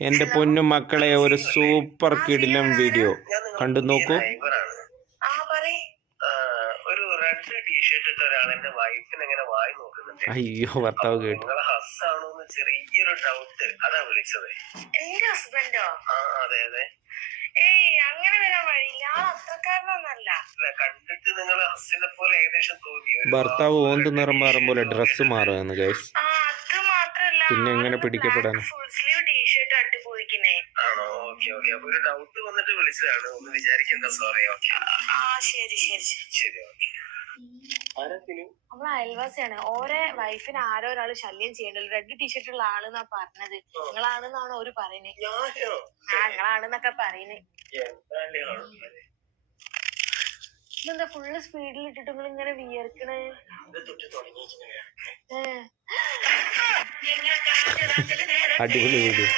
എന്റെ പൊന്നു മക്കളെ, ഒരു സൂപ്പർ കിടിലം വീഡിയോ കണ്ടു നോക്കൂ. ഒരു റെഡ് ടീഷർട്ട് ഇട്ട ഒരാൾ എന്റെ വൈഫിന് എങ്ങനെ വായി നോക്കുന്നുണ്ട്. അയ്യോ, ഭർത്താവ് കേട്ടു. നിങ്ങളെ ഹസ്സാണോന്ന് ചെറിയൊരു ഡൗട്ട്, അതാ വിളിച്ചത്. എന്റെ ഹസ്ബൻഡോ? അതെ അതെ. ഏയ്, അങ്ങനെ വരാൻ വഴിയില്ല. ആ അത്രക്കാരനൊന്നല്ല. കണ്ടിട്ട് നിങ്ങളെ ഹസ്സിനെ പോലെ ഏകദേശം തോന്നി. ഭർത്താവ് ഓന്ത് നിറം മാറുമ്പോൾ ഡ്രസ് മാറുമെന്ന് ഗൈസ്. അത് മാത്രല്ല, പിന്നെ എങ്ങനെ പിടിക്കപ്പെടാൻ? ഫുൾ സ്ലീവ് ടീഷർട്ട് അട്ട് പോയിക്കുന്നേ. ആണോ? Okay okay. അപ്പൊ ഒരു ഡൗട്ട് വന്നിട്ട് വിളിച്ചതാണ്, ഒന്ന് വിചാരിക്കണ്ട. സോറി. ഓക്കെ. ശരി ശരി ശരി ശരി. ഓക്കെ. നമ്മളെ അയൽവാസിയാണ്. ഓരോ വൈഫിന് ആരോ ഒരാള് ശല്യം ചെയ്യണ്ടല്ലോ. റെഡ് ടീഷർട്ട് ഉള്ള ആളെന്നാ പറഞ്ഞത്. നിങ്ങളാണെന്നാണോ ഓര് പറയുന്നത്? നിങ്ങളാണെന്നൊക്കെ പറയുന്നത്. ഇതെന്താ ഫുള്ള് സ്പീഡിൽ ഇട്ടിട്ട് നിങ്ങൾ ഇങ്ങനെ വിയർക്കണേ? അടിപൊളി വീഡിയോ.